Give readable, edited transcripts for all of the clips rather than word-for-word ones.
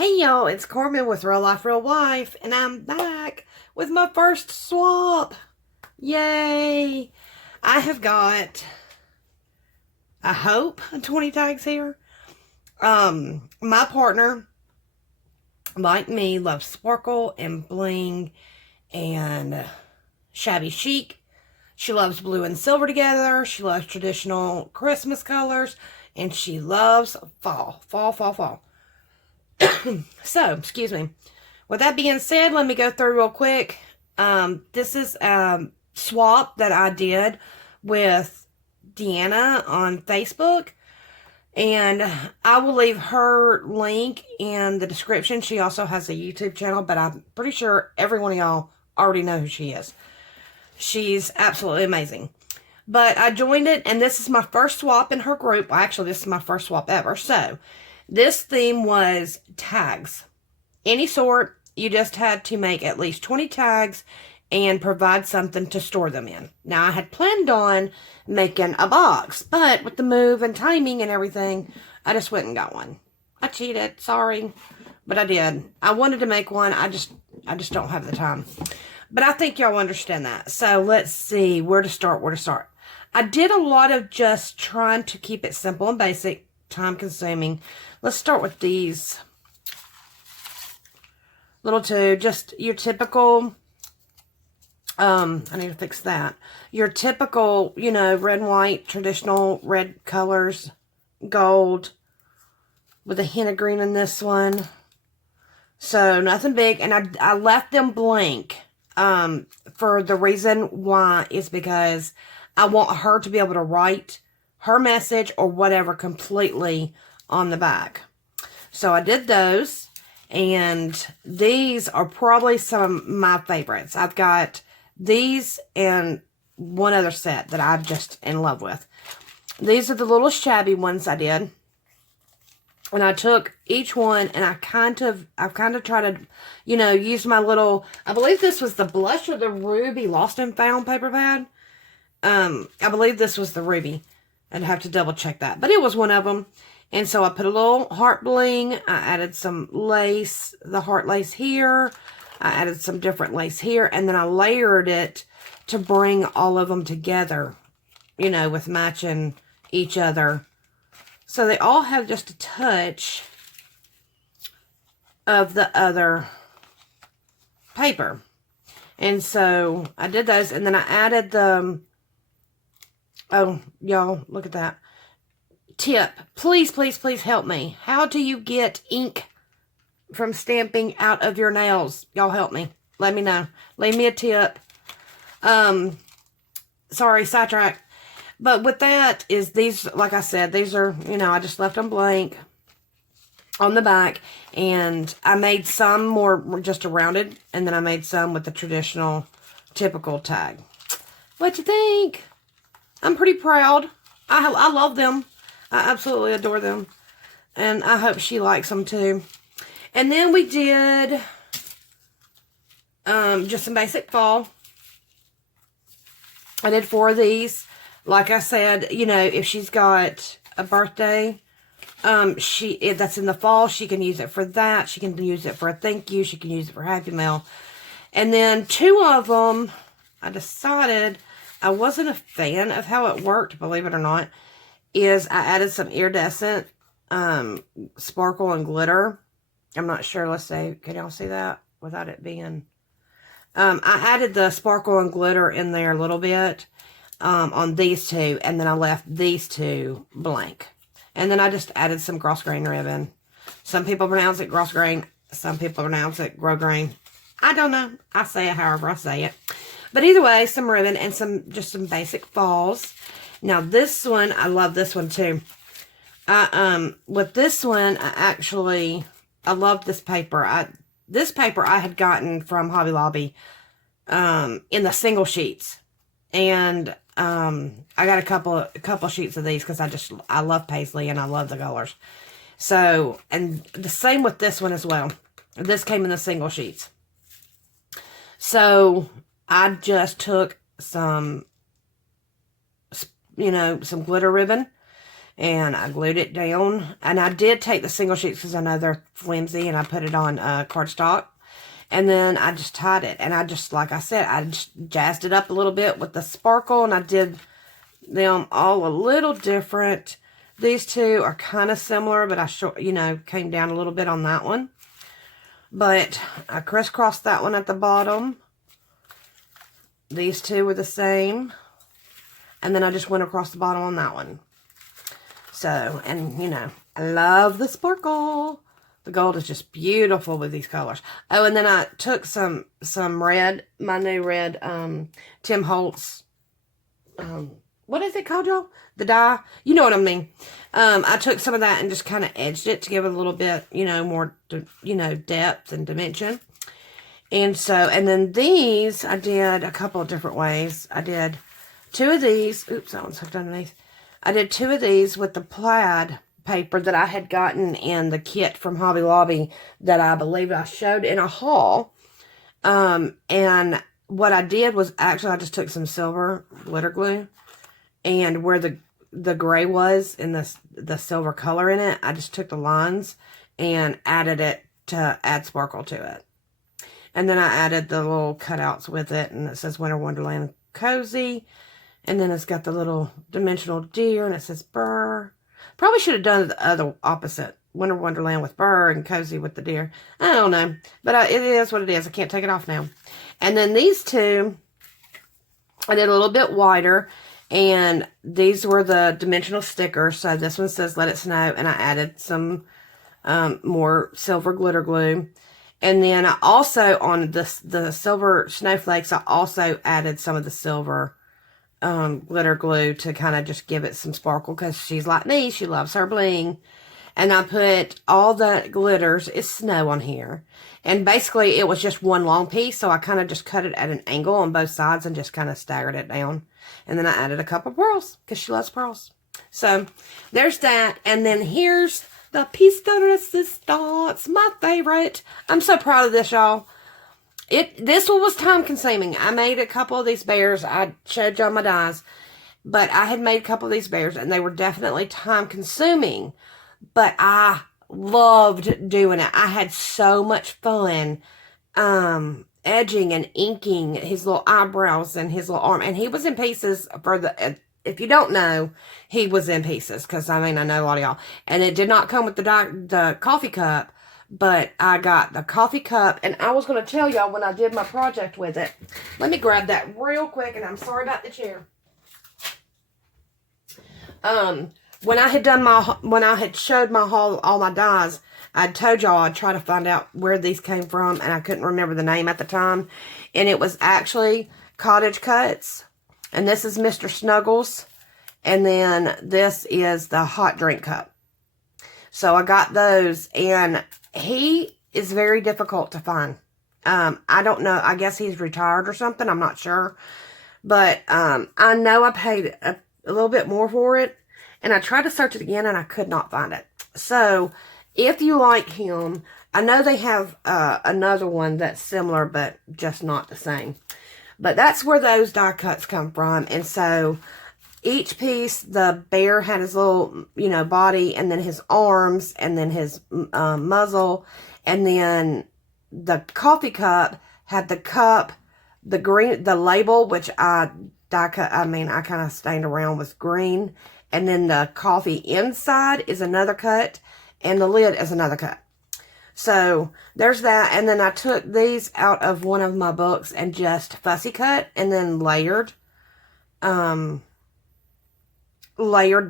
Hey y'all, it's Carmen with Real Life Real Wife, and I'm back with my first swap. Yay! I have got, I hope, 20 tags here. My partner, like me, loves sparkle and bling and shabby chic. She loves blue and silver together. She loves traditional Christmas colors, and she loves fall. Fall. So, excuse me. With that being said, let me go through real quick. This is a swap that I did with Deanna on Facebook. And I will leave her link in the description. She also has a YouTube channel, but I'm pretty sure every one of y'all already know who she is. She's absolutely amazing. But I joined it, and this is my first swap in her group. Well, actually, this is my first swap ever. So, this theme was tags. Any sort, you just had to make at least 20 tags and provide something to store them in. Now, I had planned on making a box, but with the move and timing and everything, I just went and got one. I cheated, sorry, but I did. I wanted to make one, I just don't have the time. But I think y'all understand that. So, let's see where to start. I did a lot of just trying to keep it simple and basic, time-consuming. Let's start with these little two, just your typical, I need to fix that. Your typical, red and white, traditional red colors, gold, with a hint of green in this one. So, nothing big, and I left them blank, for the reason why is because I want her to be able to write her message or whatever completely on the back. So I did those, and these are probably some of my favorites. I've got these and one other set that I'm just in love with. These are the little shabby ones I did. And I took each one and I've kind of tried to, use my little, I believe this was the blush or the ruby lost and found paper pad. I believe this was the ruby. I'd have to double check that. But it was one of them. And so I put a little heart bling. I added some lace, the heart lace here. I added some different lace here. And then I layered it to bring all of them together, with matching each other. So they all have just a touch of the other paper. And so I did those. And then I added the... Oh, y'all, look at that. Tip. Please, please, please help me. How do you get ink from stamping out of your nails? Y'all help me. Let me know. Leave me a tip. Sorry, sidetrack. But with that is these, like I said, these are, I just left them blank on the back. And I made some more just rounded. And then I made some with the traditional, typical tag. What you think? I'm pretty proud. I love them. I absolutely adore them. And I hope she likes them too. And then we did just some basic fall. I did 4 of these. Like I said, if she's got a birthday, if that's in the fall, she can use it for that. She can use it for a thank you. She can use it for Happy Mail. And then 2 of them, I decided... I wasn't a fan of how it worked, believe it or not, is I added some iridescent sparkle and glitter. I'm not sure. Let's see. Can y'all see that without it being... I added the sparkle and glitter in there a little bit on these 2, and then I left these 2 blank. And then I just added some grosgrain ribbon. Some people pronounce it grosgrain. Some people pronounce it grosgrain. I don't know. I say it however I say it. But either way, some ribbon and just some basic falls. Now this one, I love this one too. With this one, I love this paper. This paper I had gotten from Hobby Lobby, in the single sheets. And, I got a couple sheets of these because I love paisley and I love the colors. So, and the same with this one as well. This came in the single sheets. So... I just took some, some glitter ribbon, And I glued it down. And I did take the single sheets because I know they're flimsy. And I put it on cardstock. And then I just tied it. And I just, like I said, I just jazzed it up a little bit with the sparkle. And I did them all a little different. These two are kind of similar. But I, came down a little bit on that one. But I crisscrossed that one at the bottom. These two were the same. And then I just went across the bottom on that one. So, and I love the sparkle. The gold is just beautiful with these colors. Oh, and then I took some red, my new red, Tim Holtz, what is it called, y'all? The dye. You know what I mean. I took some of that and just kind of edged it to give it a little bit, more, depth and dimension. And so, and then these, I did a couple of different ways. I did 2 of these. Oops, that one's hooked underneath. I did 2 of these with the plaid paper that I had gotten in the kit from Hobby Lobby that I believe I showed in a haul. And what I did was actually I just took some silver glitter glue, and where the gray was in the silver color in it, I just took the lines and added it to add sparkle to it. And then I added the little cutouts with it, and it says Winter Wonderland Cozy. And then it's got the little dimensional deer, and it says Burr. Probably should have done the other opposite. Winter Wonderland with Burr and Cozy with the deer. I don't know. But it is what it is. I can't take it off now. And then these two, I did a little bit wider. And these were the dimensional stickers. So this one says Let It Snow. And I added some more silver glitter glue. And then I also, on the silver snowflakes, I also added some of the silver glitter glue to kind of just give it some sparkle, because she's like me, she loves her bling. And I put all the glitters, it's snow on here, and basically it was just one long piece, so I kind of just cut it at an angle on both sides and just kind of staggered it down. And then I added a couple pearls because she loves pearls. So there's that. And then here's the piece de resistance, my favorite. I'm so proud of this, y'all. This one was time consuming. I made a couple of these bears. I showed y'all my dies. But I had made a couple of these bears, and they were definitely time consuming. But I loved doing it. I had so much fun edging and inking his little eyebrows and his little arm. And he was in pieces for the... If you don't know, he was in pieces. Because, I know a lot of y'all. And it did not come with the coffee cup. But I got the coffee cup, and I was going to tell y'all when I did my project with it. Let me grab that real quick, and I'm sorry about the chair. When I had showed my haul, all my dies, I told y'all I'd try to find out where these came from, and I couldn't remember the name at the time. And it was actually Cottage Cuts, and this is Mr. Snuggles, and then this is the hot drink cup. So I got those, and he is very difficult to find. I don't know. I guess he's retired or something. I'm not sure. But I know I paid a little bit more for it, and I tried to search it again, and I could not find it. So if you like him, I know they have another one that's similar, but just not the same. But that's where those die cuts come from. And so each piece, the bear had his little, body, and then his arms, and then his muzzle, and then the coffee cup had the cup, the green, the label, which I kind of stained around with green, and then the coffee inside is another cut, and the lid is another cut. So there's that. And then I took these out of one of my books and just fussy cut, and then layered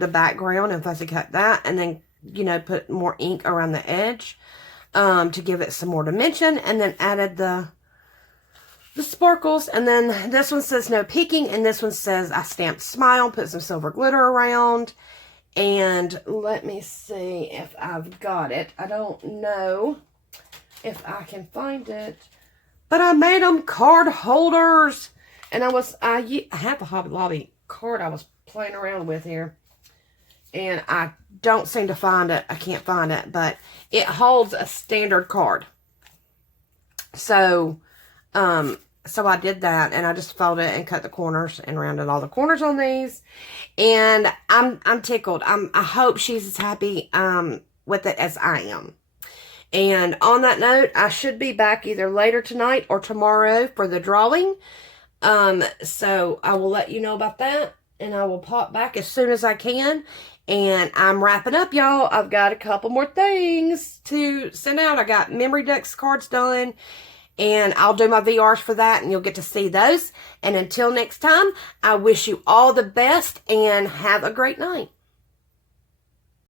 the background and fussy cut that, and then put more ink around the edge to give it some more dimension, and then added the sparkles. And then this one says no peeking, and this one says I stamped smile, put some silver glitter around. And let me see if I've got it. I don't know if I can find it, but I made them card holders. And I have the Hobby Lobby card I was playing around with here, and I don't seem to find it. I can't find it, but it holds a standard card. So So I did that, and I just folded it and cut the corners and rounded all the corners on these. And I'm tickled. I hope she's as happy with it as I am. And on that note, I should be back either later tonight or tomorrow for the drawing. So I will let you know about that, and I will pop back as soon as I can. And I'm wrapping up, y'all. I've got a couple more things to send out. I got Memory Dex cards done, and I'll do my VRs for that, and you'll get to see those. And until next time, I wish you all the best, and have a great night.